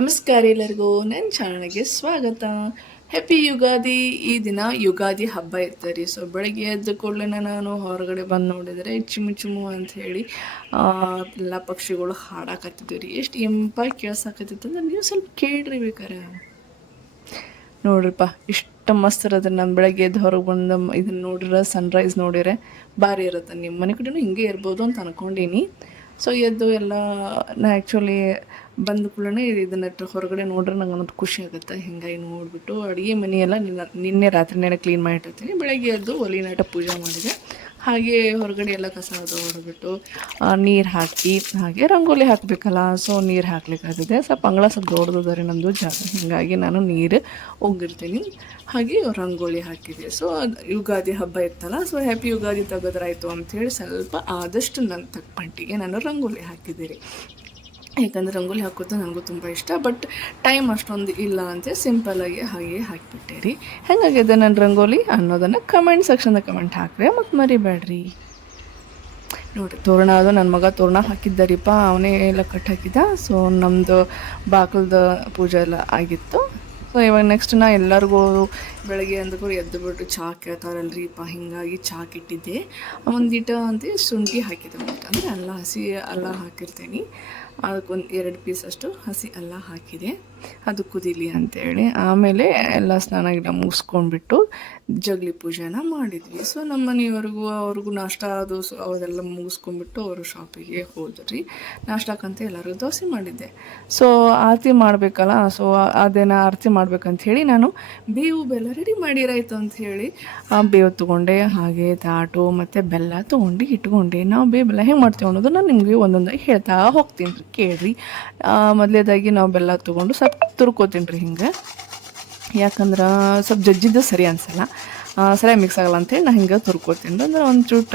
ನಮಸ್ಕಾರ ಎಲ್ಲರಿಗೂ, ನನ್ನ ಚಾನಲ್ಗೆ ಸ್ವಾಗತ. ಹ್ಯಾಪಿ ಯುಗಾದಿ ಈ ದಿನ ಯುಗಾದಿ ಹಬ್ಬ ಇರ್ತಾರೆ ಸೊ ಬೆಳಗ್ಗೆ ಎದ್ದ ಕೂಡಲೇ ನಾನು ಹೊರಗಡೆ ಬಂದು ನೋಡಿದರೆ ಚಿಮು ಚಿಮು ಅಂತ ಹೇಳಿ ಎಲ್ಲ ಪಕ್ಷಿಗಳು ಹಾಡಾಕತ್ತಿದ್ವು ರೀ. ಎಷ್ಟು ಇಂಪಾಗಿ ಕೇಳ್ಸಾಕತ್ತಿತ್ತು ಅಂದ್ರೆ ನೀವು ಸ್ವಲ್ಪ ಕೇಳ್ರಿ ಬೇಕಾರೆ ನೋಡ್ರಿಪ್ಪ, ಇಷ್ಟು ಮಸ್ತ್ ಇರತ್ತೆ ನಾನು ಬೆಳಗ್ಗೆ ಎದ್ದು ಹೊರಗೆ ಬಂದು ಇದನ್ನ ನೋಡಿದ್ರೆ ಸನ್ರೈಸ್ ನೋಡಿರೆ, ಭಾರಿ ಇರುತ್ತೆ. ನಿಮ್ಮ ಮನೆ ಕಡೆನೂ ಹಿಂಗೆ ಇರ್ಬೋದು ಅಂತ ಅನ್ಕೊಂಡೀನಿ. ಸೊ ಎದ್ದು ಎಲ್ಲ, ನಾ ಆ್ಯಕ್ಚುಲಿ ಬಂದ ಕೂಡಲೇ ಇದನ್ನ ಹೊರಗಡೆ ನೋಡ್ರೆ ನಂಗೆ ಒಂದು ಖುಷಿ ಆಗುತ್ತೆ. ಹಿಂಗಾಗಿ ನೋಡಿಬಿಟ್ಟು ಅಡುಗೆ ಮನೆಯೆಲ್ಲ ನಿನ್ನ, ನಿನ್ನೆ ರಾತ್ರಿನೇ ಕ್ಲೀನ್ ಮಾಡಿರ್ತೀನಿ ಬೆಳಗ್ಗೆ ಎದ್ದು ಒಲಿ ನಾಟ ಪೂಜೆ ಮಾಡಿದೆ. ಹಾಗೆ ಹೊರಗಡೆ ಎಲ್ಲ ಕಸ ಅದು ಹೊಡೆದ್ಬಿಟ್ಟು ನೀರು ಹಾಕಿ, ಹಾಗೆ ರಂಗೋಲಿ ಹಾಕಬೇಕಲ್ಲ ಸೊ ನೀರು ಹಾಕ್ಲಿಕ್ಕಾಗಿದೆ. ಸ್ವಲ್ಪ ಅಂಗಳ ಸ್ವಲ್ಪ ದೊಡ್ಡದಾರೆ ನಮ್ಮದು ಜಾಗ ಹೀಗಾಗಿ ನಾನು ನೀರು ಹೋಗಿರ್ತೀನಿ ಹಾಗೆ ರಂಗೋಲಿ ಹಾಕಿದೆ. ಸೊ ಯುಗಾದಿ ಹಬ್ಬ ಇತ್ತಲ್ಲ ಸೊ ಹ್ಯಾಪಿ ಯುಗಾದಿ ತೆಗೆದ್ರಾಯ್ತು ಅಂಥೇಳಿ ಸ್ವಲ್ಪ ಆದಷ್ಟು ನನ್ನ ತಕ್ಕಂಟಿಗೆ ನಾನು ರಂಗೋಲಿ ಹಾಕಿದ್ದೀರಿ ಯಾಕಂದ್ರೆ ರಂಗೋಲಿ ಹಾಕೋದು ನನಗೂ ತುಂಬ ಇಷ್ಟ, ಬಟ್ ಟೈಮ್ ಅಷ್ಟೊಂದು ಇಲ್ಲ ಅಂತ ಸಿಂಪಲ್ಲಾಗಿ ಹಾಗೆ ಹಾಕಿಬಿಟ್ಟೆ ರೀ. ಹೆಂಗಾಗಿದೆ ನನ್ನ ರಂಗೋಲಿ ಅನ್ನೋದನ್ನು ಕಮೆಂಟ್ ಸೆಕ್ಷನ್ದಾಗ ಕಮೆಂಟ್ ಹಾಕ್ರಿ ಮತ್ತು ಮರಿಬೇಡ್ರಿ. ನೋಡಿ, ತೋರಣ ಅದು ನನ್ನ ಮಗ ತೋರಣ ಹಾಕಿದ್ದಾರಿಪ್ಪ, ಅವನೇ ಎಲ್ಲ ಕಟ್ ಹಾಕಿದ್ದ ಸೊ ನಮ್ಮದು ಬಾಗಿಲ್ದ ಪೂಜೆ ಎಲ್ಲ ಆಗಿತ್ತು. ಸೊ ಇವಾಗ ನೆಕ್ಸ್ಟ್ ನಾ ಎಲ್ಲರಿಗೂ ಬೆಳಗ್ಗೆ ಅಂದ್ಕೊಂಡು ಎದ್ದು ಬಿಟ್ಟು ಚಹಾ ಕೇಳ್ತಾರಲ್ರಿಪ್ಪ ಹಿಂಗಾಗಿ ಚಹಾ ಒಂದು ಒಂದಿಟ ಅಂತ ಶುಂಠಿ ಹಾಕಿದ್ದೆ ಒಂದಿಟ ಅಂದರೆ ಅಲ್ಲ, ಹಸಿ ಅಲ್ಲ ಹಾಕಿರ್ತೀನಿ. ಅದಕ್ಕೊಂದು ಎರಡು ಪೀಸ್ ಅಷ್ಟು ಹಸಿ ಅಲ್ಲ ಹಾಕಿದೆ. ಅದು ಕುದೀಲಿ ಅಂತೇಳಿ ಆಮೇಲೆ ಎಲ್ಲ ಸ್ನಾನ ಗಿಡ ಮುಗಿಸ್ಕೊಂಡ್ಬಿಟ್ಟು ಜಗಲಿ ಪೂಜೆನ ಮಾಡಿದ್ವಿ. ಸೊ ನಮ್ಮ ಮನೆಯವ್ರಿಗೂ ಅವ್ರಿಗೂ ನಾಷ್ಟ, ಅದು ಸೊ ಅವರೆಲ್ಲ ಮುಗಿಸ್ಕೊಂಡ್ಬಿಟ್ಟು ಅವರು ಶಾಪಿಗೆ ಹೋದ್ರಿ. ನಾಷ್ಟಕ್ಕಂತ ಎಲ್ಲರಿಗೂ ದೋಸೆ ಮಾಡಿದ್ದೆ. ಸೊ ಆರತಿ ಮಾಡಬೇಕಲ್ಲ? ಸೊ ಅದೇನ ಆರತಿ ಮಾಡ್ಬೇಕಂತ ಹೇಳಿ ನಾನು ಬೇವು ಬೆಲ್ಲ ರೆಡಿ ಮಾಡಿರಾಯ್ತು ಅಂತ ಹೇಳಿ. ಆ ಬೇವು ತೊಗೊಂಡೆ, ಹಾಗೆ ತಾಟು ಮತ್ತು ಬೆಲ್ಲ ತೊಗೊಂಡು ಇಟ್ಕೊಂಡೆ. ನಾವು ಬೇವು ಬೆಲ್ಲ ಹೆಂಗೆ ಮಾಡ್ತೀವಿ ಅನ್ನೋದು ನಾನು ನಿಮಗೆ ಒಂದೊಂದಾಗಿ ಹೇಳ್ತಾ ಹೋಗ್ತೀನಿ ರೀ, ಕೇಳ್ರಿ. ಮೊದಲೇದಾಗಿ ನಾವು ಬೆಲ್ಲ ತೊಗೊಂಡು ಸ್ವಲ್ಪ ತುರ್ಕೋತೀನಿ ರೀ ಹಿಂಗೆ. ಯಾಕಂದ್ರೆ ಸ್ವಲ್ಪ ಜಜ್ಜಿದ್ದು ಸರಿ ಅನ್ಸಲ್ಲ. ಸರಿಯಾಗಿ ಮಿಕ್ಸ್ ಆಗಲ್ಲ ಅಂತೇಳಿ ನಾನು ಹಿಂಗೆ ತುರ್ಕೊತೀನಿ ಅಂದ್ರೆ ಒಂದು ಚೂಟ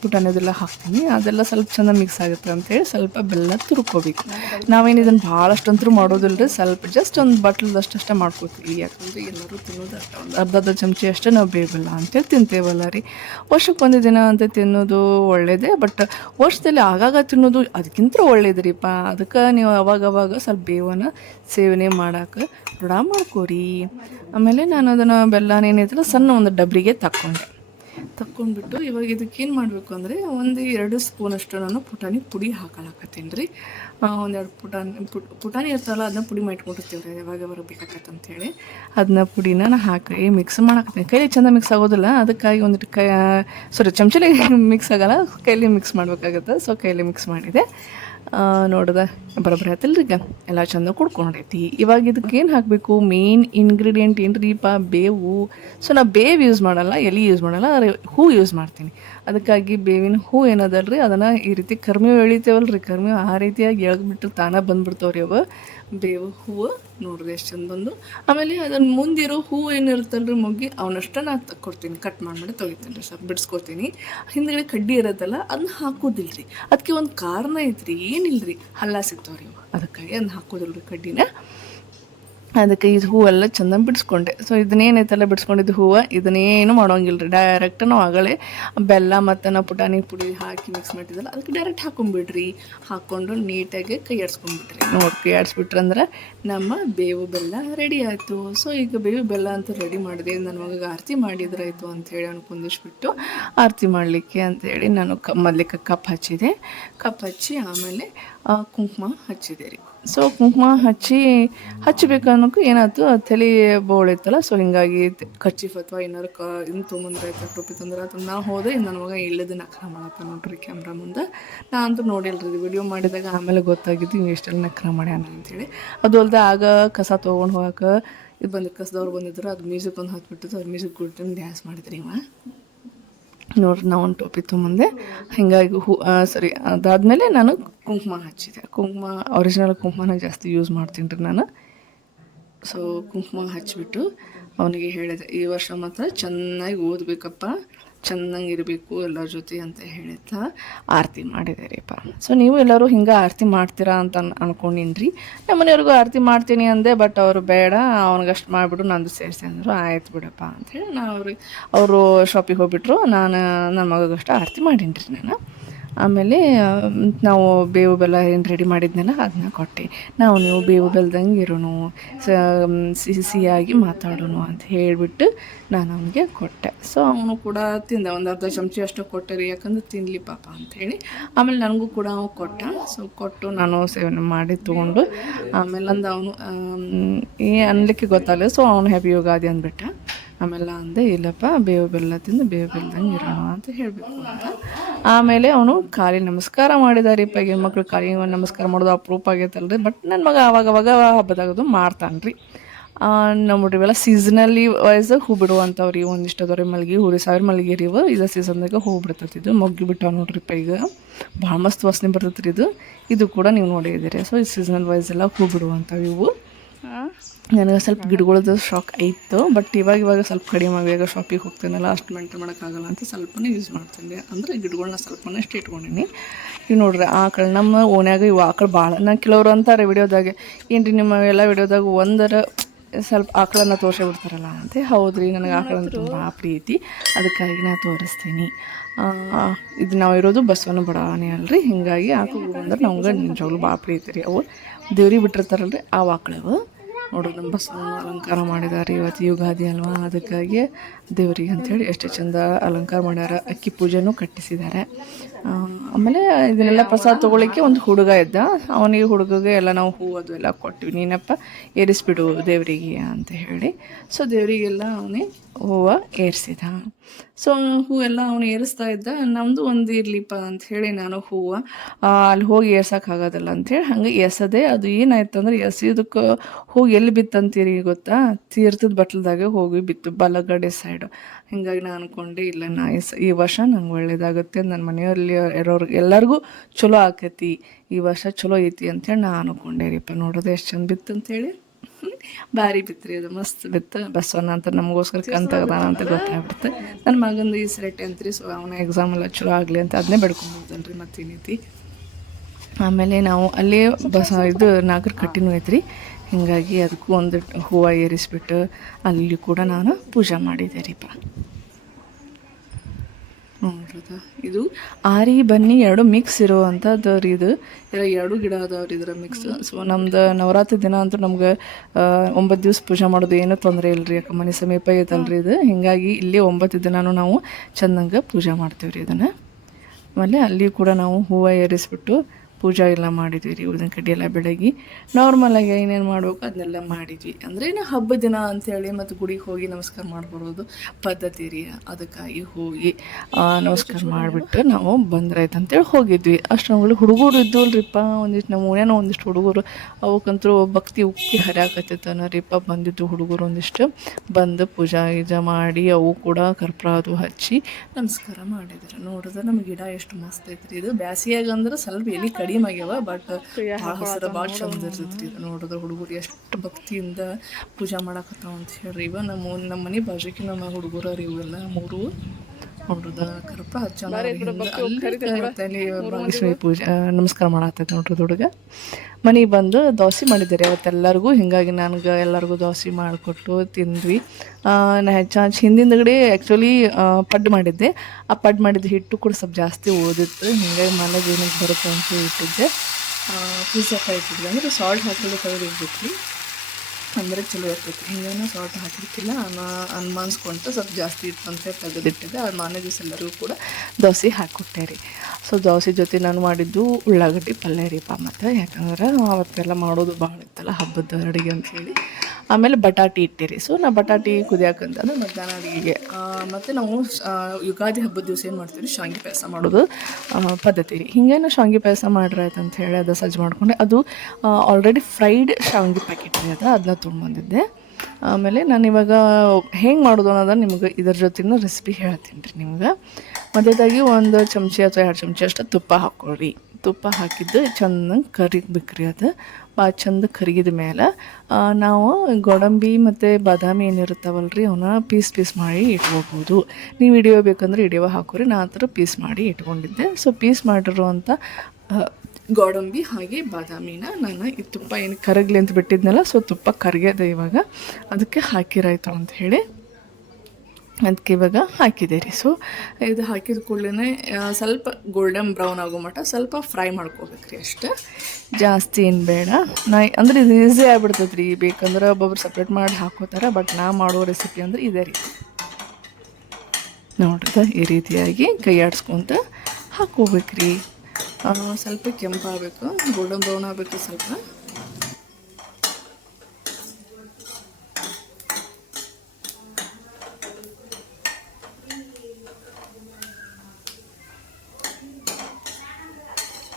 ಪುಟಾಣಿ ಅದೆಲ್ಲ ಹಾಕ್ತೀನಿ. ಅದೆಲ್ಲ ಸ್ವಲ್ಪ ಚೆಂದ ಮಿಕ್ಸ್ ಆಗುತ್ತೆ ಅಂತೇಳಿ ಸ್ವಲ್ಪ ಬೆಲ್ಲ ತುರ್ಕೋಬೇಕು. ನಾವೇನು ಇದನ್ನು ಭಾಳಷ್ಟು ಅಂತೂ ಮಾಡೋದಿಲ್ಲ ರೀ ಸ್ವಲ್ಪ ಜಸ್ಟ್ ಒಂದು ಬಟ್ಲದಷ್ಟು ಅಷ್ಟೇ ಮಾಡ್ಕೋತೀವಿ ಯಾಕಂದ್ರೆ ಎಲ್ಲರೂ ತಿನ್ನೋದು ಒಂದು ಅರ್ಧ ಅರ್ಧ ಚಮಚಿ ಅಷ್ಟೇ ನಾವು ಬೇಬಲ್ಲ ಅಂತೇಳಿ ತಿಂತೇವಲ್ಲ ರೀ. ವರ್ಷಕ್ಕೆ ಒಂದು ದಿನ ಅಂತ ತಿನ್ನೋದು ಒಳ್ಳೆಯದೇ ಬಟ್ ವರ್ಷದಲ್ಲಿ ಆಗಾಗ ತಿನ್ನೋದು ಅದಕ್ಕಿಂತ ಒಳ್ಳೇದು ರೀಪ್ಪ ಅದಕ್ಕೆ ನೀವು ಅವಾಗವಾಗ ಅವಾಗ ಸ್ವಲ್ಪ ಬೇವನ ಸೇವನೆ ಮಾಡೋಕೆ ದೃಢ ಮಾಡ್ಕೋರಿ. ಆಮೇಲೆ ನಾನು ಅದನ್ನು ಬೆಲ್ಲನ ಏನೈತಲ್ಲ ಸಣ್ಣ ಒಂದು ಡಬ್ರಿಗೆ ತಕ್ಕೊಂಡೆ. ತಕ್ಕೊಂಡ್ಬಿಟ್ಟು ಇವಾಗ ಇದಕ್ಕೆ ಏನು ಮಾಡಬೇಕು ಅಂದರೆ ಒಂದು ಎರಡು ಸ್ಪೂನಷ್ಟು ನಾನು ಪುಟಾಣಿ ಪುಡಿ ಹಾಕಲಾಕತ್ತೀನಿ ರೀ ಒಂದೆರಡು ಪುಟಾಣಿ ಪುಟ್ ಪುಟಾಣಿ ಇರ್ತಲ್ಲ, ಅದನ್ನ ಪುಡಿ ಮಾಡಿಟ್ಕೊಂಡಿರ್ತೀವಿ ರೀ ಯಾವಾಗ ಬರಬೇಕಾಗತ್ತೆ ಅಂತೇಳಿ. ಅದನ್ನ ಪುಡಿನ ನಾನು ಹಾಕಿ ಮಿಕ್ಸ್ ಮಾಡಾಕತ್ತೀನಿ. ಕೈಲಿ ಚೆಂದ ಮಿಕ್ಸ್ ಆಗೋದಿಲ್ಲ, ಅದಕ್ಕಾಗಿ ಒಂದಿಟ್ಟು ಕೈ ಸಾರಿ ಚಮಚಲಿ ಮಿಕ್ಸ್ ಆಗಲ್ಲ, ಕೈಲಿ ಮಿಕ್ಸ್ ಮಾಡಬೇಕಾಗತ್ತೆ. ಸೊ ಕೈಲಿ ಮಿಕ್ಸ್ ಮಾಡಿದೆ. ನೋಡ್ದೆ ಬರೋಬ್ಬರಿ ಆಯ್ತಲ್ಲ ಈಗ. ಎಲ್ಲ ಚಂದ ಕುಡ್ಕೊಂಡೈತಿ. ಇವಾಗ ಇದಕ್ಕೆ ಏನು ಹಾಕಬೇಕು? ಮೇನ್ ಇಂಗ್ರೀಡಿಯೆಂಟ್ ಏನು ರೀಪ ಬೇವು. ಸೊ ನಾ ಬೇವು ಯೂಸ್ ಮಾಡಲ್ಲ, ಎಲೆ ಯೂಸ್ ಮಾಡಲ್ಲ ಹೂ ಯೂಸ್ ಮಾಡ್ತೀನಿ. ಅದಕ್ಕಾಗಿ ಬೇವಿನ ಹೂ ಏನದಲ್ಲ ರೀ ಅದನ್ನು ಈ ರೀತಿ ಕರ್ಮೇವು ಎಳಿತೇವಲ್ಲ ರೀ ಕರ್ಮೇವು ಆ ರೀತಿಯಾಗಿ ಎಳಗ್ಬಿಟ್ಟು ತಾನೇ ಬಂದ್ಬಿಡ್ತಾವ್ರಿ ಅವ. ಬೇವು ಹೂವು ನೋಡ್ರಿ ಎಷ್ಟು ಚಂದ ಬಂದು. ಆಮೇಲೆ ಅದನ್ನ ಮುಂದಿರೋ ಹೂ ಏನಿರುತ್ತಲ್ಲ ರೀ ಮೊಗ್ಗಿ? ಅವನಷ್ಟ ನಾನು ತಕ್ಕೊಡ್ತೀನಿ ಕಟ್ ಮಾಡಿ ತೊಗಿತೀನಿ ರೀ ಸ್ವಲ್ಪ ಬಿಡಿಸ್ಕೊತೀನಿ. ಹಿಂದ್ಗಡೆ ಕಡ್ಡಿ ಇರುತ್ತಲ್ಲ ಅದನ್ನ ಹಾಕೋದಿಲ್ಲ ರೀ ಅದಕ್ಕೆ ಒಂದು ಕಾರಣ ಐತ್ರಿ. ಏನಿಲ್ಲ ರೀ ಹಲ್ಲ ಸಿಗ್ತಾವ್ರಿ ಅವು. ಅದಕ್ಕಾಗಿ ಅದನ್ನ ಹಾಕೋದಿಲ್ಲ ರೀ ಕಡ್ಡಿನ. ಅದಕ್ಕೆ ಇದು ಹೂವೆಲ್ಲ ಚಂದ ಬಿಡಿಸ್ಕೊಂಡೆ. ಸೊ ಇದನ್ನೇನೈತಲ್ಲ ಬಿಡಿಸ್ಕೊಂಡಿದ್ದು ಹೂವು, ಇದನ್ನೇನು ಮಾಡೋಂಗಿಲ್ಲ ರೀ ಡೈರೆಕ್ಟ್ ನಾವು ಆಗಲೇ ಬೆಲ್ಲ ಮತ್ತು ನಾವು ಪುಟಾಣಿ ಪುಡಿ ಹಾಕಿ ಮಿಕ್ಸ್ ಮಾಡಿದ್ದಲ್ಲ ಅದಕ್ಕೆ ಡೈರೆಕ್ಟ್ ಹಾಕೊಂಡ್ಬಿಡ್ರಿ ಹಾಕ್ಕೊಂಡು ನೀಟಾಗಿ ಕೈ ಆಡಿಸ್ಕೊಂಡ್ಬಿಟ್ರಿ ನೋಡಿ, ಕೈ ಆಡಿಸ್ಬಿಟ್ರೆ ಅಂದ್ರೆ ನಮ್ಮ ಬೇವು ಬೆಲ್ಲ ರೆಡಿ ಆಯಿತು. ಸೊ ಈಗ ಬೇವು ಬೆಲ್ಲ ಅಂತ ರೆಡಿ ಮಾಡಿದೆ. ನನ್ನ ಮಗ ಆರತಿ ಮಾಡಿದ್ರಾಯ್ತು ಅಂಥೇಳಿ ಅವ್ನು ಕುಂದಿಸ್ಬಿಟ್ಟು ಆರತಿ ಮಾಡಲಿಕ್ಕೆ ಅಂಥೇಳಿ ನಾನು ಕ ಮೊದಲಿಕ್ಕೆ ಕಪ್ ಹಚ್ಚಿದೆ. ಕಪ್ ಹಚ್ಚಿ ಆಮೇಲೆ ಕುಂಕುಮ ಹಚ್ಚಿದೆ ರೀ. ಸೊ ಕುಂಕುಮ ಹಚ್ಚಿ ಹಚ್ಚಬೇಕು ಅನ್ನೋಕೆ ಏನಾಯ್ತು ತಲೆ ಬೋಳಿತ್ತಲ್ಲ ಸೊ ಹಿಂಗಾಗಿ ಕಚ್ಚಿಫ್ ಅಥವಾ ಏನಾರು ಕ ಇನ್ನು ತೊಗೊಂಡ್ರಾಯ್ತು ಟೋಪಿ ತಂದ್ರೆ. ಅಥವಾ ನಾ ಹೋದೆ ನನ್ನ ಮಗ ಇಲ್ಲದ ನಖರ ಮಾಡತ್ತ ನೋಡ್ರಿ ಕ್ಯಾಮ್ರಾ ಮುಂದೆ. ನಾ ಅಂತೂ ನೋಡಿಲ್ರಿ ವಿಡಿಯೋ ಮಾಡಿದಾಗ ಆಮೇಲೆ ಗೊತ್ತಾಗಿದ್ದು ಇನ್ನು ಎಷ್ಟೆಲ್ಲ ನಖರ ಮಾಡ್ಯಾನ ಅಂತೇಳಿ. ಅದು ಅಲ್ಲದೆ ಆಗ ಕಸ ತೊಗೊಂಡು ಹೋಗಕ್ಕೆ ಇದು ಬಂದು ಕಸದವ್ರು ಬಂದಿದ್ರು, ಅದು ಮ್ಯೂಸಿಕ್ ಒಂದು ಹತ್ಬಿಟ್ಟಿದ್ದು ಅವ್ರು ಮ್ಯೂಸಿಕ್ ಕೊಟ್ಟು ಡ್ಯಾನ್ಸ್ ಮಾಡಿದ್ರಿ ಇವ. ನೋಡ್ರಿ ನಾವು ಒಂದು ಟೋಪಿ ತೊಗೊಂಬಂದೆ. ಹಿಂಗಾಗಿ ಹೂ ಸರಿ ಅದಾದಮೇಲೆ ನಾನು ಕುಂಕುಮ ಹಚ್ಚಿದೆ. ಕುಂಕುಮ ಒರಿಜಿನಲ್ ಕುಂಕುಮನ ಜಾಸ್ತಿ ಯೂಸ್ ಮಾಡ್ತೀನಿ ರೀ ನಾನು. ಸೊ ಕುಂಕುಮ ಹಚ್ಚಿಬಿಟ್ಟು ಅವನಿಗೆ ಹೇಳಿದೆ, ಈ ವರ್ಷ ಮಾತ್ರ ಚೆನ್ನಾಗಿ ಓದಬೇಕಪ್ಪ. ಚೆನ್ನಾಗಿ ಇರಬೇಕು ಎಲ್ಲರ ಜೊತೆ ಅಂತ ಹೇಳ್ತಾ ಆರತಿ ಮಾಡಿದೆ ರೀಪ್ಪ ಸೊ ನೀವು ಎಲ್ಲರೂ ಹಿಂಗೆ ಆರತಿ ಮಾಡ್ತೀರಾ ಅಂತ ಅನ್ಕೊಂಡಿನ್ರಿ. ನಮ್ಮ ಮನೆಯವ್ರಿಗೂ ಆರತಿ ಮಾಡ್ತೀನಿ ಅಂದೆ ಬಟ್ ಅವರು ಬೇಡ ಅವ್ನಿಗಷ್ಟು ಮಾಡಿಬಿಡು, ನಂದು ಸೇರಿಸಿ ಅಂದರು, ಆಯ್ತು ಬಿಡಪ್ಪ ಅಂತ ಹೇಳಿ ನಾನು ಅವ್ರಿಗೆ ಅವರು ಶಾಪಿಗೆ ಹೋಗ್ಬಿಟ್ರು, ನಾನು ನನ್ನ ಮಗಗಷ್ಟು ಆರತಿ ಮಾಡೀನಿ ರೀ ನಾನು. ಆಮೇಲೆ, ನಾವು ಬೇವು ಬೆಲ್ಲ ಏನು ರೆಡಿ ಮಾಡಿದ್ನಲ್ಲ ಅದನ್ನ ಕೊಟ್ಟೆ. ನಾವು ನೀವು ಬೇವು ಬೆಲ್ದಂಗೆ ಇರೋನು ಸಿಹಿ ಸಿಹಿಯಾಗಿ ಮಾತಾಡೋಣ ಅಂತ ಹೇಳಿಬಿಟ್ಟು ನಾನು ಅವನಿಗೆ ಕೊಟ್ಟೆ. ಸೊ ಅವನು ಕೂಡ ತಿಂದ, ಒಂದು ಅರ್ಧ ಚಮಚಿ ಅಷ್ಟು ಕೊಟ್ಟೆ ರೀ ಯಾಕಂದ್ರೆ ತಿನ್ನಲಿ ಪಾಪ ಅಂಥೇಳಿ ಆಮೇಲೆ ನನಗೂ ಕೂಡ ಅವನು ಕೊಟ್ಟ. ಸೊ ಕೊಟ್ಟು ನಾನು ಸೇವನೆ ಮಾಡಿ ತೊಗೊಂಡು, ಆಮೇಲೆ ಅಂದ ಅವನು ಏ, ಅನ್ಲಿಕ್ಕೆ ಗೊತ್ತಾಗಲ್ಲ ಸೊ ಅವನು ಹ್ಯಾಪಿ ಯುಗಾದಿ ಅಂದ್ಬಿಟ್ಟ. ಆಮೇಲೆ ಅಂದೆ, ಇಲ್ಲಪ್ಪ, ಬೇವು ಬೆಲ್ಲ ತಿಂದು ಬೇವು ಬೆಲ್ಲದಂಗೆ ಇರೋಣ ಅಂತ ಹೇಳಬೇಕು ಅಂತ. ಆಮೇಲೆ ಅವನು ಕಾಲಿ ನಮಸ್ಕಾರ ಮಾಡಿದಾರಿಪ್ಪ ಈಗ ಮಕ್ಳು ಕಾಲಿ ನಮಸ್ಕಾರ ಮಾಡೋದು ಅಪರೂಪ ಆಗೈತಲ್ರಿ. ಬಟ್ ನನ್ನ ಮಗ ಅವಾಗ ಅವಾಗ ಹಬ್ಬದಾಗದು ಮಾಡ್ತಾನೆ ರೀ ನೋಡ್ರಿ ಇವೆಲ್ಲ ಸೀಸನಲ್ಲಿ ವೈಸ್ ಹೂ ಬಿಡುವಂಥವ್ರಿ. ಒಂದಿಷ್ಟು ಅದಾವ್ರಿ ಮಲ್ಗಿ, ಹೂರಿ ಸಾವಿರ ಮಲ್ಗಿ ರೀ ಇವು ಇದು ಸೀಸನ್ದಾಗ ಹೂ ಬಿಡ್ತೈತಿ ಇದು. ಮೊಗ್ಗಿ ಬಿಟ್ಟಾವ ನೋಡ್ರಿಪ್ಪ ಈಗ ಭಾಳ ಮಸ್ತ್ ವಾಸನೆ ಬರ್ತೈತಿ ರೀ ಇದು. ಇದು ಕೂಡ ನೀವು ನೋಡಿದ್ದೀರಿ. ಸೊ ಈ ಸೀಸನಲ್ ವೈಸ್ ಎಲ್ಲ ಹೂ ಬಿಡುವಂಥವು ಇವು. ನನಗೆ ಸ್ವಲ್ಪ ಗಿಡಗಳದ್ದು ಶಾಕ್ ಆಯಿತು ಬಟ್ ಇವಾಗ ಇವಾಗ ಸ್ವಲ್ಪ ಕಡಿಮೆ ಆಗಿ ಶಾಪಿಗೆ ಹೋಗ್ತೀನಲ್ಲ ಅಷ್ಟು ಮೇಂಟೈನ್ ಮಾಡೋಕ್ಕಾಗಲ್ಲ ಅಂತ ಸ್ವಲ್ಪನೇ ಯೂಸ್ ಮಾಡ್ತೀನಿ. ಅಂದರೆ ಗಿಡಗಳನ್ನ ಸ್ವಲ್ಪನೇ ಅಷ್ಟು ಇಟ್ಕೊಂಡಿನಿ. ಈಗ ನೋಡ್ರಿ ಆಕಳು ನಮ್ಮ ಓನ್ಯಾಗ ಇವು ಆಕಳು ಭಾಳ ನಾನು ಕೆಲವರು ಅಂತಾರೆ ವಿಡಿಯೋದಾಗೆ ಏನು ರೀ ನಿಮ್ಮ ಎಲ್ಲ ವಿಡಿಯೋದಾಗ ಒಂದರ ಸ್ವಲ್ಪ ಆಕಳನ್ನ ತೋರಿಸಿಬಿಡ್ತಾರಲ್ಲ ಅಂತ. ಹೌದ್ರಿ, ನನಗೆ ಆಕಳನ್ನ ತುಂಬ ಪ್ರೀತಿ. ಅದಕ್ಕಾಗಿ ನಾನು ತೋರಿಸ್ತೀನಿ. ಇದು ನಾವು ಇರೋದು ಬಸವನ ಬಡಾವಣೆ ಅಲ್ರಿ. ಹಿಂಗಾಗಿ ಆಕಳು ಅಂದ್ರೆ ನಮ್ಗೆ ನಿಜವಾಗ್ಲೂ ಭಾಳ ಪ್ರೀತಿ ರೀ ಅವು. ದೇವ್ರಿಗೆ ಬಿಟ್ಟಿರ್ತಾರಲ್ರಿ, ಆ ಆಕಳವು ನೋಡ್ರಿ ನಮ್ಮ ಬಸವನ ಅಲಂಕಾರ ಮಾಡಿದ್ದಾರೆ ಇವತ್ತು ಯುಗಾದಿ ಅಲ್ವಾ? ಅದಕ್ಕಾಗಿ ದೇವರಿಗೆ ಅಂಥೇಳಿ ಎಷ್ಟು ಚಂದ ಅಲಂಕಾರ ಮಾಡ್ಯಾರ, ಅಕ್ಕಿ ಪೂಜೆನೂ ಕಟ್ಟಿಸಿದ್ದಾರೆ. ಆಮೇಲೆ ಇದನ್ನೆಲ್ಲ ಪ್ರಸಾದ ತೊಗೊಳಿಕ್ಕೆ ಒಂದು ಹುಡುಗ ಇದ್ದ. ಅವನಿಗೆ ಹುಡುಗಗೆ ಎಲ್ಲ ನಾವು ಹೂ ಅದು ಎಲ್ಲ ಕೊಟ್ವಿ. ನೀನಪ್ಪ ಏರಿಸ್ಬಿಡು ದೇವರಿಗೆ ಅಂತ ಹೇಳಿ. ಸೊ ದೇವರಿಗೆಲ್ಲ ಅವನೇ ಹೂವು ಏರಿಸಿದ. ಸೊ ಹೂವೆಲ್ಲ ಅವನು ಏರಿಸ್ತಾ ಇದ್ದ. ನಮ್ಮದು ಒಂದು ಇರಲಿಪ್ಪ ಅಂತ ಹೇಳಿ ನಾನು ಹೂವು ಅಲ್ಲಿ ಹೋಗಿ ಏರ್ಸೋಕ್ಕಾಗೋದಿಲ್ಲ ಅಂಥೇಳಿ ಹಂಗೆ ಎಸದೆ ಅದು ಏನಾಯ್ತು ಅಂದ್ರೆ ಎಸೆಯೋದಕ್ಕೆ ಹೋಗಿ ಎಲ್ಲಿ ಬಿತ್ತಂತೀರಿ ಗೊತ್ತಾ? ತೀರ್ಥದ ಬಟ್ಲದಾಗೆ ಹೋಗಿ ಬಿತ್ತು ಬಲಗಡೆ ಸೈಡು ಹಿಂಗಾಗಿ ನಾನು ಅನ್ಕೊಂಡೆ ಇಲ್ಲ ನಾ ಈ ವರ್ಷ ನಂಗೆ ಒಳ್ಳೇದಾಗುತ್ತೆ ನನ್ನ ಮನೆಯಲ್ಲಿ ಇರೋರ್ಗೆ ಎಲ್ಲರಿಗೂ ಚಲೋ ಆಕೈತಿ ಈ ವರ್ಷ ಚಲೋ ಐತಿ ಅಂತೇಳಿ ನಾನು ಅನ್ಕೊಂಡೆ ರೀಪ್ಪ ನೋಡೋದು ಎಷ್ಟು ಚಂದ ಬಿತ್ತು ಅಂತೇಳಿ. ಭಾರಿ ರೀ ಅದು ಮಸ್ತ್ ಬಿತ್ತು. ಬಸವಣ್ಣ ಅಂತ ನಮಗೋಸ್ಕರ ಕಂತ ತೆಗ್ದಾನ ಅಂತ ಗೊತ್ತಾಗ್ಬಿಡ್ತು ನನ್ನ ಮಗಂದು ಈ ಸೆಲೆಕ್ಟ್ ಅಂತ್ರಿ ಸೊ ಅವನ ಎಕ್ಸಾಮ್ ಎಲ್ಲ ಚಲೋ ಆಗಲಿ ಅಂತ ಅದನ್ನೇ ಬೆಡ್ಕೊಂಡ್ಬಿಡ್ತೇನೆ ಮತ್ತೇನೈತಿ ಆಮೇಲೆ ನಾವು ಅಲ್ಲಿ ಬಸ ಇದು ನಾಗರ ಕಟ್ಟಿನೂ ಐತ್ರಿ. ಹೀಗಾಗಿ ಅದಕ್ಕೂ ಒಂದು ಹೂವು ಏರಿಸ್ಬಿಟ್ಟು ಅಲ್ಲಿ ಕೂಡ ನಾನು ಪೂಜೆ ಮಾಡಿದೆ ರೀಪ. ನೋಡ್ರದ? ಇದು ಆರಿ ಬನ್ನಿ ಎರಡು ಮಿಕ್ಸ್ ಇರುವಂಥದ್ದು ರೀ ಇದು. ಎರಡು ಗಿಡ ಅದಾವ್ರಿ ಇದರ ಮಿಕ್ಸ್ ಸೊ ನಮ್ದು ನವರಾತ್ರಿ ದಿನ ಅಂತೂ ನಮ್ಗೆ ಒಂಬತ್ತು ದಿವಸ ಪೂಜೆ ಮಾಡೋದು ಏನೂ ತೊಂದರೆ ಇಲ್ಲ ರೀ ಯಾಕೆ ಮನೆ ಸಮೀಪ ಐತಲ್ರಿ ಇದು. ಹೀಗಾಗಿ ಇಲ್ಲಿ ಒಂಬತ್ತು ದಿನಾನು ನಾವು ಚೆಂದಂಗೆ ಪೂಜೆ ಮಾಡ್ತೀವಿ ರೀ ಇದನ್ನು. ಆಮೇಲೆ ಅಲ್ಲಿ ಕೂಡ ನಾವು ಹೂವು ಏರಿಸ್ಬಿಟ್ಟು ಪೂಜೆ ಎಲ್ಲ ಮಾಡಿದ್ವಿ ರೀ ಉಳಿದ ಕಡ್ಡಿ ಎಲ್ಲ ಬೆಳಗ್ಗೆ ನಾರ್ಮಲಾಗಿ ಏನೇನು ಮಾಡ್ಬೇಕು ಅದನ್ನೆಲ್ಲ ಮಾಡಿದ್ವಿ. ಅಂದರೆ ಏನು ಹಬ್ಬದ ದಿನ ಅಂಥೇಳಿ ಮತ್ತು ಗುಡಿಗೆ ಹೋಗಿ ನಮಸ್ಕಾರ ಮಾಡ್ಬರೋದು ಪದ್ಧತಿ ರೀ, ಅದಕ್ಕಾಗಿ ಹೋಗಿ ನಮಸ್ಕಾರ ಮಾಡಿಬಿಟ್ಟು ನಾವು ಬಂದ್ರಾಯ್ತು ಅಂತೇಳಿ ಹೋಗಿದ್ವಿ. ಅಷ್ಟು ನಮ್ಗಳು ಹುಡುಗರು ಇದ್ದವಲ್ರಿಪ್ಪ ಒಂದಿಷ್ಟು ನಮ್ಮ ಓಣ್ಯಾನ ಒಂದಿಷ್ಟು ಹುಡುಗರು ಅವಕ್ಕಂತೂ ಭಕ್ತಿ ಉಕ್ಕಿ ಹರಿಯಾಕತ್ತಿತ್ತಾನ ರೀಪ್ಪ ಬಂದಿದ್ದು ಹುಡುಗರು ಒಂದಿಷ್ಟು. ಬಂದು ಪೂಜಾ ಗೀಜಾ ಮಾಡಿ ಅವು ಕೂಡ ಕರ್ಪೂರ ಅದು ಹಚ್ಚಿ ನಮಸ್ಕಾರ ಮಾಡಿದ್ರು. ನೋಡಿದ್ರೆ ನಮ್ಮ ಗಿಡ ಎಷ್ಟು ಮಸ್ತ್ ಐತ್ರಿ, ಇದು ಬ್ಯಾಸಿಗೆ ಅಂದ್ರೆ ಸ್ವಲ್ಪ ಎಲಿ ಕಡಿಮೆ ಆಗ್ಯಾವ ಬಟ್ ಭಾಳ ಹಸಿರ ಭಾಳ ಚಂದ ಇರ್ತೈತ್ರಿ ನೋಡಿದ್ರೆ ಹುಡುಗರು ಎಷ್ಟು ಭಕ್ತಿಯಿಂದ ಪೂಜಾ ಮಾಡಾಕತ್ತಾವ ಅಂತ ಹೇಳ್ರಿ. ಇವ ನಮ್ಮ ನಮ್ಮ ಮನೆ ಬಾಜುಕಿನ ನಮ್ಮ ಹುಡುಗರ ರೀ ಇವೆಲ್ಲ ಮೂರು. ಪೂಜೆ ನಮಸ್ಕಾರ ಮಾಡತ್ತೈತೆ ನೋಡ್ರಿ ಹುಡುಗ. ಮನೆಗೆ ಬಂದು ದೋಸೆ ಮಾಡಿದ್ದಾರೆ ಅವತ್ತೆಲ್ಲರಿಗೂ. ಹಿಂಗಾಗಿ ನನಗೆ ಎಲ್ಲರಿಗೂ ದೋಸೆ ಮಾಡಿಕೊಟ್ಟು ತಿಂದ್ವಿ. ನಾ ಹೆಚ್ಚಾಚ್ ಹಿಂದಿಂದಗಡೆ ಆ್ಯಕ್ಚುಲಿ ಪಡ್ಡು ಮಾಡಿದ್ದೆ. ಆ ಪಡ್ಡು ಮಾಡಿದ ಹಿಟ್ಟು ಕೂಡ ಸ್ವಲ್ಪ ಜಾಸ್ತಿ ಓದಿತ್ತು ಹಿಂಗಾಗಿ ಮನೆಗೆ ಏನಕ್ಕೆ ಬರುತ್ತೆ ಅಂತ ಇಟ್ಟಿದ್ದೆ. ಪಿಜ್ಜಾ ಇಟ್ಟಿದ್ದೆ ಅಂದರೆ ಸಾಲ್ಟ್ ಹಾಕಿದ್ರೆ ತೆಗೆದಿರ್ಬೇಕು ಅಂದರೆ ಚಲೋ ಇರ್ತೈತಿ. ಹಿಂಗೇನು ಸಾಲ್ಟ್ ಹಾಕಿರ್ತಿಲ್ಲ, ಅನ್ನ ಅನ್ಮಾನ್ಸ್ಕೊಂತ ಸ್ವಲ್ಪ ಜಾಸ್ತಿ ಇತ್ತು ಅಂತ ತೆಗೆದಿಟ್ಟಿದ್ದೆ. ಅದು ಮಾನೇ ದಿವಸ ಎಲ್ಲರಿಗೂ ಕೂಡ ದೋಸೆ ಹಾಕ್ಕೊಟ್ಟೆ ರೀ. ಸೊ, ದೋಸೆ ಜೊತೆ ನಾನು ಮಾಡಿದ್ದು ಉಳ್ಳಾಗಡ್ಡಿ ಪಲ್ಯ ರೀಪ ಮತ್ತು. ಯಾಕಂದ್ರೆ ಅವತ್ತೆಲ್ಲ ಮಾಡೋದು ಭಾಳ ಇತ್ತಲ್ಲ ಹಬ್ಬದ ಅಡುಗೆ ಅಂತ ಹೇಳಿ. ಆಮೇಲೆ ಬಟಾಟಿ ಇಟ್ಟಿರಿ. ಸೊ ನಾ ಬಟಾಟಿ ಕುದಿಯಾಕಂತ ಅಂದ್ರೆ ಮಧ್ಯಾಹ್ನ ಅಡುಗೆಗೆ. ಮತ್ತು ನಾವು ಯುಗಾದಿ ಹಬ್ಬದ ದಿವಸ ಏನು ಮಾಡ್ತೀವಿ ಶಾವಿಗೆ ಪಾಯಸ ಮಾಡೋದು ಪದ್ಧತಿ. ರೀ ಹಿಂಗೇನು ಶಾವಿಗೆ ಪಾಯಸ ಮಾಡ್ರಾಯ್ತು ಅಂತ ಹೇಳಿ ಅದು ಸಜ್ಜು ಮಾಡ್ಕೊಂಡೆ. ಅದು ಆಲ್ರೆಡಿ ಫ್ರೈಡ್ ಶಾವಿಗೆ ಪ್ಯಾಕೆಟ್ ರೀ ಅದು ಅದನ್ನ ತೊಗೊಂಬಂದಿದ್ದೆ ಆಮೇಲೆ ನಾನು ಇವಾಗ ಹೆಂಗೆ ಮಾಡೋದು ಅನ್ನೋದನ್ನ ನಿಮ್ಗೆ ಇದ್ರ ಜೊತೆನೂ ರೆಸಿಪಿ ಹೇಳ್ತೀನಿ ರೀ ನಿಮ್ಗೆ. ಮೊದಲಾಗಿ ಒಂದು ಚಮಚಿ ಅಥವಾ ಎರಡು ಚಮಚಿ ಅಷ್ಟು ತುಪ್ಪ ಹಾಕ್ಕೊಳ್ರಿ ತುಪ್ಪ ಹಾಕಿದ್ದು ಚೆನ್ನಾಗಿ ಕರಿಬೇಕ್ರಿ ಅದು. ಭಾಳ ಚಂದ ಕರಿಗಿದ ಮೇಲೆ ನಾವು ಗೋಡಂಬಿ ಮತ್ತು ಬಾದಾಮಿ ಏನಿರುತ್ತವಲ್ಲ ರೀ ಅವನ್ನ ಪೀಸ್ ಪೀಸ್ ಮಾಡಿ ಇಟ್ಕೋಬೋದು. ನೀವು ಹಿಡಿಯೋ ಬೇಕಂದ್ರೆ ಹಿಡಿಯೋ ಹಾಕೋರಿ, ನಾ ಆ ಪೀಸ್ ಮಾಡಿ ಇಟ್ಕೊಂಡಿದ್ದೆ. ಸೊ ಪೀಸ್ ಮಾಡಿರುವಂಥ ಗೋಡಂಬಿ ಹಾಗೆ ಬಾದಾಮಿನ ನಾನು ಈ ತುಪ್ಪ ಏನು ಕರಗಲಿ ಅಂತ ಬಿಟ್ಟಿದ್ನಲ್ಲ ಸೊ ತುಪ್ಪ ಕರಗ್ಯದ ಇವಾಗ. ಅದಕ್ಕೆ ಹಾಕಿರಾಯ್ತು ಅಂತ ಹೇಳಿ. ಅದಕ್ಕೆ ಇವಾಗ ಹಾಕಿದೆ ರೀ ಸೊ ಇದು ಹಾಕಿದ ಕೂಡಲೇ ಸ್ವಲ್ಪ ಗೋಲ್ಡನ್ ಬ್ರೌನ್ ಆಗೋ ಮಟ್ಟ ಸ್ವಲ್ಪ ಫ್ರೈ ಮಾಡ್ಕೋಬೇಕ್ರಿ ಅಷ್ಟೇ. ಜಾಸ್ತಿ ಏನು ಬೇಡ. ನಾ ಅಂದ್ರೆ ಇದು ಈಸಿ ಆಗ್ಬಿಡ್ತದೆ ರೀ ಬೇಕಂದ್ರೆ ಒಬ್ಬೊಬ್ರು ಸಪ್ರೇಟ್ ಮಾಡಿ ಹಾಕೋತಾರೆ ಬಟ್ ನಾ ಮಾಡೋ ರೆಸಿಪಿ ಅಂದ್ರೆ ಇದೇ ರೀ ನೋಡ್ರಿ ಈ ರೀತಿಯಾಗಿ ಕೈ ಆಡಿಸ್ಕೊಂತ ಹಾಕೋಬೇಕ್ರಿ. ಆ, ಸ್ವಲ್ಪ ಕೆಂಪಾಗಬೇಕು. ಗೋಲ್ಡನ್ ಬ್ರೌನ್ ಆಗಬೇಕು ಸ್ವಲ್ಪ.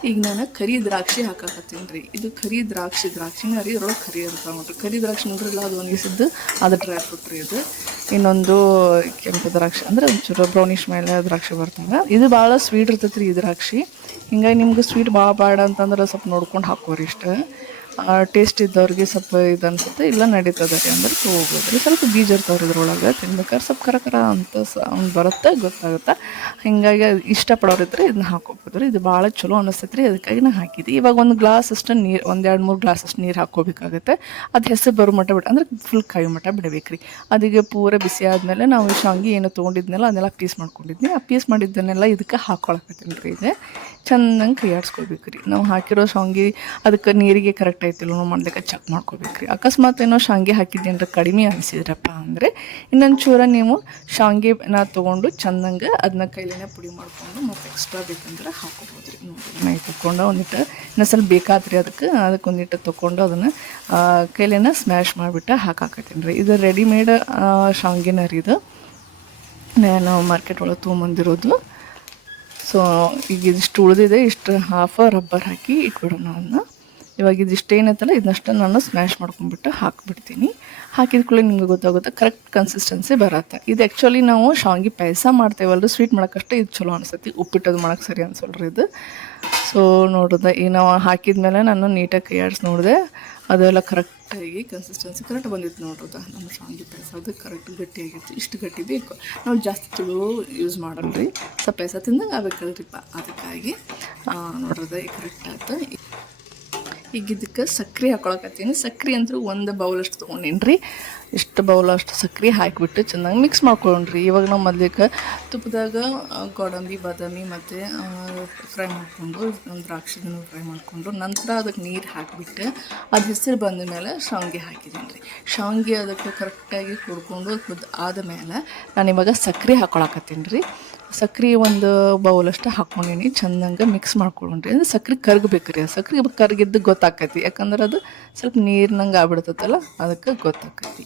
ಈಗ ನಾನು ಕರಿ ದ್ರಾಕ್ಷಿ ಹಾಕಾಕತ್ತೀನಿ ರೀ. ಇದು ಕರಿ ದ್ರಾಕ್ಷಿ, ದ್ರಾಕ್ಷಿನ ರೀ ಇದ್ರೊಳಗೆ ಕರಿ ಇರ್ತಾವೆ ನೋಡ್ರಿ. ಕರಿ ದ್ರಾಕ್ಷಿ ನೋಡ್ರಿಲ್ಲ, ಅದು ಒಣಗಿಸಿದ್ದು, ಅದು ಡ್ರೈ ಫ್ರೂಟ್ ರೀ ಇದು. ಇನ್ನೊಂದು ಕೆಂಪು ದ್ರಾಕ್ಷಿ, ಅಂದ್ರೆ ಒಂಚೂರು ಬ್ರೌನಿಶ್ ಮೇಲೆ ದ್ರಾಕ್ಷಿ ಬರ್ತಾವೆ. ಇದು ಭಾಳ ಸ್ವೀಟ್ ಇರ್ತೈತೆ ರೀ ಈ ದ್ರಾಕ್ಷಿ. ಹಿಂಗಾಗಿ ನಿಮ್ಗೆ ಸ್ವೀಟ್ ಭಾಳ ಬೇಡ ಅಂತಂದ್ರೆ ಸ್ವಲ್ಪ ನೋಡ್ಕೊಂಡು ಹಾಕೋರಿ ಇಷ್ಟ. ಟೇಸ್ಟ್ ಇದ್ದವ್ರಿಗೆ ಸ್ವಲ್ಪ ಇದು ಅನ್ಸುತ್ತೆ ಇಲ್ಲ ನಡೀತದೆ ರೀ ಅಂದ್ರೆ ತೊಗೋಬೋದು ರೀ. ಸ್ವಲ್ಪ ಬೀಜ ಇರ್ತಾವ್ರಿ ಇದ್ರೊಳಗೆ ತಿನ್ಬೇಕಾದ್ರೆ ಸ್ವಲ್ಪ ಕರ ಕರ ಅಂತ ಸೌಂಡ್ ಬರುತ್ತೆ, ಗೊತ್ತಾಗುತ್ತೆ? ಹಿಂಗಾಗಿ ಇಷ್ಟಪಡೋರು ಇದ್ರೆ ಇದನ್ನ ಹಾಕೋಬೋದು ರೀ. ಇದು ಭಾಳ ಚಲೋ ಅನಿಸ್ತೈತೆ ರೀ. ಅದಕ್ಕಾಗಿ ನಾ ಹಾಕಿದ್ದೆ ಇವಾಗ ಒಂದು ಗ್ಲಾಸ್ ಅಷ್ಟು ನೀರು, ಒಂದು ಎರಡು ಮೂರು ಗ್ಲಾಸ್ ಅಷ್ಟು ನೀರು ಹಾಕೋಬೇಕಾಗುತ್ತೆ ಅದು ಹೆಸರು ಬರೋ ಮಟ್ಟ ಬಿಟ್ಟು ಅಂದ್ರೆ ಫುಲ್ ಕಾಯಿ ಮಟ್ಟ ಬಿಡಬೇಕು ರೀ ಅದಕ್ಕೆ ಪೂರ ಬಿಸಿ ಆದಮೇಲೆ ನಾವು ಶಾವಿಗೆ ಏನು ತೊಗೊಂಡಿದ್ನೆಲ್ಲ, ಅದನ್ನೆಲ್ಲ ಪೀಸ್ ಮಾಡ್ಕೊಂಡಿದ್ನಿ. ಆ ಪೀಸ್ ಮಾಡಿದ್ದನ್ನೆಲ್ಲ ಇದಕ್ಕೆ ಹಾಕೊಳಕತ್ತೀನಿ ರೀ ಇದೆ. ಚೆನ್ನಾಗಿ ಕೈ ಆಡಿಸ್ಕೊಳ್ಬೇಕು ರೀ ನಾವು ಹಾಕಿರೋ ಶಾವಿಗೆ ಅದಕ್ಕೆ ನೀರಿಗೆ ಕರೆಕ್ಟ್ ಐತಿಲ್ಲ ಮಾಡ್ಲಿಕ್ಕೆ ಚೆಕ್ ಮಾಡ್ಕೋಬೇಕು ರೀ ಅಕಸ್ಮಾತ್ ಏನೋ ಶಾವಿಗೆ ಹಾಕಿದ್ದೇನ್ರ ಕಡಿಮೆ ಅನಿಸಿದ್ರಪ್ಪ ಅಂದರೆ ಇನ್ನೊಂದು ಚೂರ ನೀವು ಶಾವಿಗೆನ ತೊಗೊಂಡು ಚೆನ್ನಾಗಿ ಅದನ್ನ ಕೈಲೇನೇ ಪುಡಿ ಮಾಡಿಕೊಂಡು ಮತ್ತು ಎಕ್ಸ್ಟ್ರಾ ಬೇಕಂದ್ರೆ ಹಾಕೋಬೋದು ರೀ ನೋಡಿ ಮೈ ತೊಗೊಂಡು ಒಂದಿಟ್ಟು ಇನ್ನೂ ಸ್ವಲ್ಪ ಬೇಕಾದ್ರಿ ಅದಕ್ಕೆ ಅದಕ್ಕೆ ಒಂದಿಟ್ಟು ತೊಗೊಂಡು ಅದನ್ನು ಕೈಲೇನ ಸ್ಮ್ಯಾಶ್ ಮಾಡಿಬಿಟ್ಟು ಹಾಕಾಕತ್ತೀನಿ ರೀ ಇದು ರೆಡಿಮೇಡ್ ಶಾವಿಗೆನ ರೀ ಇದು ನಾನು ಮಾರ್ಕೆಟ್ ಒಳಗೆ ತೊಗೊಂಬಂದಿರೋದು. ಸೊ ಈಗ ಇದಿಷ್ಟು ಉಳಿದಿದೆ ಇಷ್ಟು ಹಾಫ ರಬ್ಬರ್ ಹಾಕಿ ಇಟ್ಬಿಡೋಣ ಅದನ್ನ ಇವಾಗ ಇದಿಷ್ಟು ಏನೈತಲ್ಲ ಇದನ್ನಷ್ಟು ನಾನು ಸ್ಮ್ಯಾಶ್ ಮಾಡ್ಕೊಂಡ್ಬಿಟ್ಟು ಹಾಕಿಬಿಡ್ತೀನಿ. ಹಾಕಿದ ಕೂಡ ನಿಮ್ಗೆ ಗೊತ್ತಾಗುತ್ತೆ ಕರೆಕ್ಟ್ ಕನ್ಸಿಸ್ಟೆನ್ಸಿ ಬರತ್ತೆ. ಇದು ಆ್ಯಕ್ಚುಲಿ ನಾವು ಶಾವಿಗೆ ಪಾಯಸ ಮಾಡ್ತೇವಲ್ರಿ ಸ್ವೀಟ್ ಮಾಡೋಕ್ಕಷ್ಟೇ ಇದು ಚಲೋ ಅನಿಸ್ತೈತಿ. ಉಪ್ಪಿಟ್ಟದು ಮಾಡೋಕೆ ಸರಿ ಅನ್ಸಲ್ರಿ ಇದು. ಸೊ ನೋಡಿದೆ ಈಗ ನಾವು ಹಾಕಿದ್ಮೇಲೆ ನಾನು ನೀಟಾಗಿ ಕೈ ನೋಡಿದೆ, ಅದೆಲ್ಲ ಕರೆಕ್ಟಾಗಿ ಕನ್ಸಿಸ್ಟೆನ್ಸಿ ಕರೆಕ್ಟ್ ಬಂದಿತ್ತು ನೋಡ್ರದ ನಮ್ಮ ಶಾವಿಗೆ ಪಾಯಸ ಅದು ಕರೆಕ್ಟ್ ಗಟ್ಟಿಯಾಗಿತ್ತು. ಇಷ್ಟು ಗಟ್ಟಿ ಬೇಕು. ನಾವು ಜಾಸ್ತಿ ತುಳು ಯೂಸ್ ಮಾಡಲ್ರಿ. ಸ್ವಲ್ಪ ಪಾಯಸ ತಿಂದಂಗೆ ಆಗ್ಬೇಕಲ್ರಿಪ್ಪ. ಅದಕ್ಕಾಗಿ ನೋಡ್ರದ ಈಗ ಕರೆಕ್ಟ್ ಆಯ್ತು. ಈಗ ಇದಕ್ಕೆ ಸಕ್ರೆ ಹಾಕೊಳಕತ್ತೀನಿ. ಸಕ್ಕರೆ ಅಂದ್ರೆ ಒಂದು ಬೌಲಷ್ಟು ತೊಗೊಂಡೇನಿ ರೀ ಇಷ್ಟು ಬೌಲಷ್ಟು ಸಕ್ರೆ ಹಾಕಿಬಿಟ್ಟು ಚೆನ್ನಾಗಿ ಮಿಕ್ಸ್ ಮಾಡ್ಕೊಂಡ್ರಿ. ಇವಾಗ ನಾವು ಮೊದಲಿಗೆ ತುಪ್ಪದಾಗ ಗೋಡಂಬಿ, ಬಾದಾಮಿ ಮತ್ತು ಫ್ರೈ ಮಾಡಿಕೊಂಡು ದ್ರಾಕ್ಷಿನೂ ಫ್ರೈ ಮಾಡಿಕೊಂಡು ನಂತರ ಅದಕ್ಕೆ ನೀರು ಹಾಕಿಬಿಟ್ಟು ಅದು ಹೆಸರು ಬಂದ ಮೇಲೆ ಶಾವಿಗೆ ಹಾಕಿದ್ದೀನಿ ರೀ. ಶಾವಿಗೆ ಅದಕ್ಕೆ ಕರೆಕ್ಟಾಗಿ ಕುಡ್ಕೊಂಡು ಕುದ್ದು ಆದ ಮೇಲೆ ನಾನು ಇವಾಗ ಸಕ್ರೆ ಹಾಕೊಳಕತ್ತೀನಿ ರೀ. ಸಕ್ರೆ ಒಂದು ಬೌಲಷ್ಟು ಹಾಕ್ಕೊಂಡೀನಿ ಚಂದಂಗೆ ಮಿಕ್ಸ್ ಮಾಡ್ಕೊಂಡ್ರಿ. ಅಂದ್ರೆ ಸಕ್ರೆ ಕರ್ಗಬೇಕು ರೀ. ಸಕ್ರೆ ಕರ್ಗಿದ್ದು ಗೊತ್ತಾಕೈತಿ. ಯಾಕಂದ್ರೆ ಅದು ಸ್ವಲ್ಪ ನೀರಿನಂಗೆ ಆಗ್ಬಿಡ್ತೈತಲ್ಲ, ಅದಕ್ಕೆ ಗೊತ್ತಾಕೈತಿ.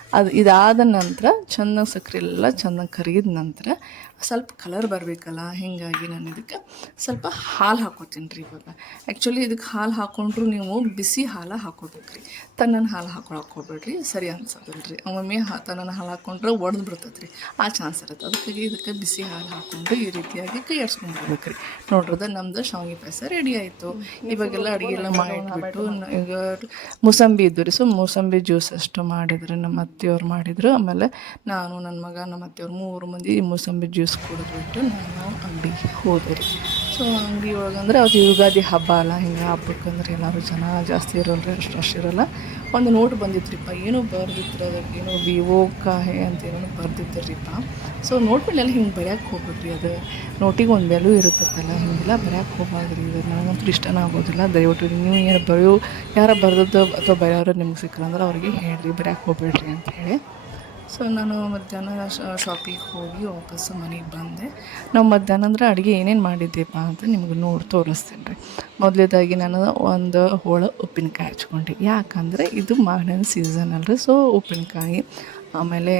ಅದು ಇದಾದ ನಂತರ ಚೆನ್ನಾಗಿ ಸಕ್ಕರೆ ಎಲ್ಲ ಚೆನ್ನಾಗಿ ಕರಿದ ನಂತರ ಸ್ವಲ್ಪ ಕಲರ್ ಬರಬೇಕಲ್ಲ, ಹೀಗಾಗಿ ನಾನು ಇದಕ್ಕೆ ಸ್ವಲ್ಪ ಹಾಲು ಹಾಕೋತೀನಿ ರೀ ಇವಾಗ. ಆ್ಯಕ್ಚುಲಿ ಇದಕ್ಕೆ ಹಾಲು ಹಾಕೊಂಡ್ರು ನೀವು ಬಿಸಿ ಹಾಲು ಹಾಕೋಬೇಕು ರೀ ಹಾಲು ಹಾಕೊಳಕ್ಕೆ ಹೋಗ್ಬೇಡ್ರಿ, ಸರಿ ಅನ್ಸೋದಿಲ್ಲ ರೀ. ಒಮ್ಮೊಮ್ಮೆ ಹಾ ಹಾಲು ಹಾಕೊಂಡ್ರೆ ಒಡೆದು ಬಿಡ್ತೈತೆ ರೀ ಆ ಚಾನ್ಸ್ ಇರುತ್ತೆ. ಅದಕ್ಕಾಗಿ ಇದಕ್ಕೆ ಬಿಸಿ ಹಾಲು ಹಾಕ್ಕೊಂಡು ಈ ರೀತಿಯಾಗಿ ಕೈ ಆಡ್ಸ್ಕೊಂಡ್ಬಿಡ್ಬೇಕು ರೀ ನೋಡ್ರದ ನಮ್ದು ಶಾವಿಗೆ ಪಾಯಸ ರೆಡಿ ಆಯಿತು. ಇವಾಗೆಲ್ಲ ಅಡುಗೆ ಎಲ್ಲ ಮಾಡಿಟ್ಬಿಟ್ಟು ನ- ಈಗ ಮೂಸಂಬಿ ಇದ್ದು ರೀ ಸೊ ಮೂಸಂಬಿ ಜ್ಯೂಸ್ ಅಷ್ಟು ಮಾಡಿದ್ರೆ ನಮ್ಮ ಅತ್ತೆಯವ್ರು ಮಾಡಿದರು. ಆಮೇಲೆ ನಾನು ನನ್ನ ಮಗ ನಮ್ಮ ಅತ್ತೆಯವ್ರು ಮೂರು ಮಂದಿ ಮೂಸಂಬಿ ಜ್ಯೂಸ್ ಕುಡಿದ್ಬಿಟ್ಟು ನಾನು ಅಂಗಡಿಗೆ ಹೋದೆ ರೀ. ಸೊ ಅಂಗಡಿ ಒಳಗಂದ್ರೆ ಅದು ಯುಗಾದಿ ಹಬ್ಬ ಅಲ್ಲ, ಹಿಂಗೆ ಹಬ್ಬಕ್ಕಂದ್ರೆ ಎಲ್ಲರೂ ಜನ ಜಾಸ್ತಿ ಇರೋಲ್ಲ ಅಷ್ಟು ಅಷ್ಟು ಇರೋಲ್ಲ. ಒಂದು ನೋಟ್ ಬಂದಿತ್ರಿಪ್ಪ, ಏನೋ ಬರ್ದಿತ್ತು ಅದಕ್ಕೆ, ಏನೋ ವಿವೋ ಕಾಹೆ ಅಂತ ಏನೋ ಬರ್ದಿದ್ದರಿಪ್ಪ ಸೊ ನೋಟ್ ಮೇಲೆಲ್ಲ ಹಿಂಗೆ ಬರೆಯೋಕೆ ಹೋಗ್ಬೇಡ್ರಿ, ಅದು ನೋಟಿಗೆ ಒಂದು ವ್ಯಾಲ್ಯೂ ಇರುತ್ತಲ್ಲ ಹಿಂಗೆಲ್ಲ ಬರೆಯೋಕೆ ಹೋಗ್ಬಾರ್ದ್ರಿ. ಇದು ನನಗಂತೂ ಇಷ್ಟನೇ ಆಗೋದಿಲ್ಲ. ದಯವಿಟ್ಟು ನೀವು ಏನು ಬರೆಯೋ, ಯಾರ ಬರೆದದ್ದು ಅಥವಾ ಬರೆಯೋರು ನಿಮ್ಗೆ ಸಿಕ್ಕರಂದ್ರೆ ಅವ್ರಿಗೆ ಹೇಳ್ರಿ, ಬರೆಯೋಕೆ ಹೋಗ್ಬೇಡ್ರಿ ಅಂತ ಹೇಳಿ. ಸೊ ನಾನು ಮಧ್ಯಾಹ್ನ ಶಾಪಿಗೆ ಹೋಗಿ ವಾಪಸ್ಸು ಮನೆಗೆ ಬಂದೆ. ನಾವು ಮಧ್ಯಾಹ್ನ ಅಂದರೆ ಅಡುಗೆ ಏನೇನು ಮಾಡಿದ್ದೆಪ್ಪ ಅಂತ ನಿಮ್ಗೆ ನೋಡಿ ತೋರಿಸ್ತೀನಿ ರೀ. ಮೊದಲೇದಾಗಿ ನಾನು ಒಂದು ಹೋಳ ಉಪ್ಪಿನಕಾಯಿ ಹಚ್ಕೊಂಡೆ. ಯಾಕಂದರೆ ಇದು ಮಾಡಿನ ಸೀಸನ್ ಅಲ್ರಿ, ಸೊ ಉಪ್ಪಿನಕಾಯಿ, ಆಮೇಲೆ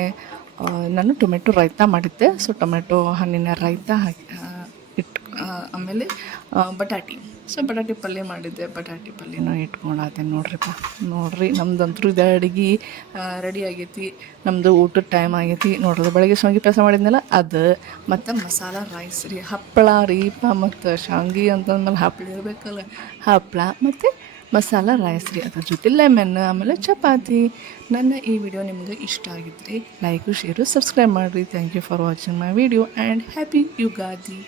ನಾನು ಟೊಮೆಟೊ ರೈತ ಮಾಡಿದ್ದೆ. ಸೊ ಟೊಮೆಟೊ, ಹಣ್ಣಿನ ರೈತ ಹಾಕಿ ಇಟ್ಟು ಆಮೇಲೆ ಬಟಾಟಿ. ಸೊ ಬಟಾಟಿ ಪಲ್ಯ ಮಾಡಿದ್ದೆ. ಬಟಾಟಿ ಪಲ್ಯನೂ ಇಟ್ಕೊಂಡಾದೆ ನೋಡ್ರಿಪ್ಪ. ನೋಡ್ರಿ ನಮ್ದಂತೂ ಇದು ಅಡುಗೆ ರೆಡಿ ಆಗೈತಿ. ನಮ್ಮದು ಊಟದ ಟೈಮ್ ಆಗೈತಿ. ನೋಡ್ರಿ ಬೆಳಗ್ಗೆ ಶಾವಿಗೆ ಪಾಯಸ ಮಾಡಿದ್ನಲ್ಲ, ಅದು ಮತ್ತು ಮಸಾಲ ರೈಸ್ ರೀ, ಹಪ್ಪಳ ರೀಪ ಮತ್ತು ಶಾವಿಗೆ ಅಂತಂದ್ಮೇಲೆ ಹಪ್ಪಳ ಇರಬೇಕಲ್ಲ. ಹಪ್ಪಳ ಮತ್ತು ಮಸಾಲ ರೈಸ್ ರೀ. ಅದ್ರ ಜೊತೆ ಲೆಮನ್ ಆಮೇಲೆ ಚಪಾತಿ. ನನ್ನ ಈ ವಿಡಿಯೋ ನಿಮ್ಗೆ ಇಷ್ಟ ಆಗಿದ್ರಿ ಲೈಕು ಶೇರು ಸಬ್ಸ್ಕ್ರೈಬ್ ಮಾಡಿರಿ. Thank you for watching my video and happy Ugadi